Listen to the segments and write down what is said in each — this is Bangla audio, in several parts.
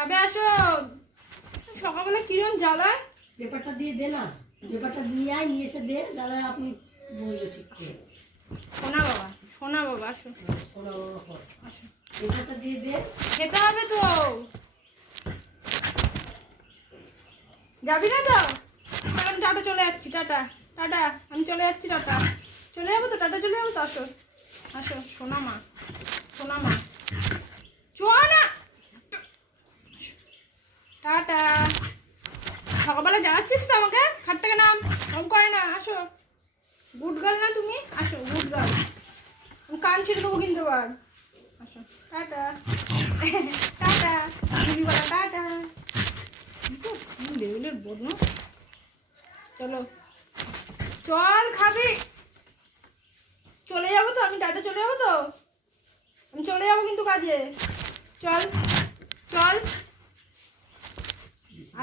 খাবে আসো। সকালবেলা কিরম জ্বালা। পেপারটা দিয়ে দে না, পেপারটা নিয়ে আয়, নিয়ে এসে দে, তাহলে আপনি বলবে ঠিক করে। সোনা বাবা, সোনা বাবা আসো। শোনা বাবা কর। আসো, পেপারটা দিয়ে দে। খেতে হবে তো। যাবি না তো? আমি টাটা চলে যাচ্ছি, টাটা টাটা, আমি চলে যাচ্ছি, টাটা। চলে যাবো তো, টাটা চলে যাবো তো। আসো আসো সোনা মা, সোনা মা, চ না। টাটা। সকালবেলা যাচ্ছিস তো আমাকে? খাট থেকে নাম, ওম করে না। আসো, গুড গার্ল না তুমি? আসো, গুড গার্ল। আমি কান ছিঁড়ে দেবো কিন্তু আবার। আসো, টাটা টাটা, দিদি বলা টাটা। লেভেলের বদন। চলো, চল খাবি। চলে যাবো তো আমি, টাটা চলে যাবো তো আমি, চলে যাবো কিন্তু কাজে। চল চল,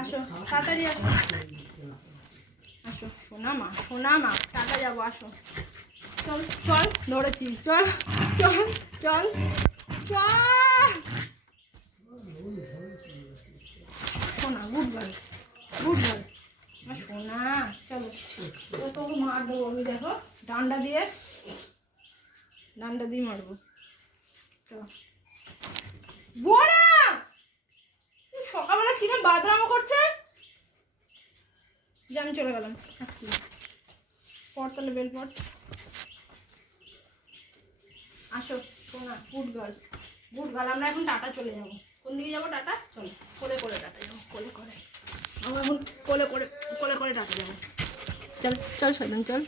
আসো তাড়াতাড়ি আসো। আসো সোনা মা, সোনা মা, টাটা যাবো। আসো, চল চল, ধরেছি, চল চল চল চল। সোনা, গুড গার্ল, গুড গার্ল, সোনা। চলো, তোকে মার দেবো আমি, দেখো ডান্ডা দিয়ে, ডান্ডা দিয়ে মারবো। চল বোনা, সকালবেলা কিরম বাদরামো করছে। যে আমি চলে গেলাম। পর তাহলে বেল পর। আসো সোনা, গুড গার্ল, গুড গার্ল। আমরা এখন টাটা চলে যাবো। কোন দিকে যাবো? টাটা চলো, কোলে করে টাটা যাবো, কোলে করে। আমরা এখন কোলে করে, কোলে করে টাটা যাবো। চল চল শয়তান চল।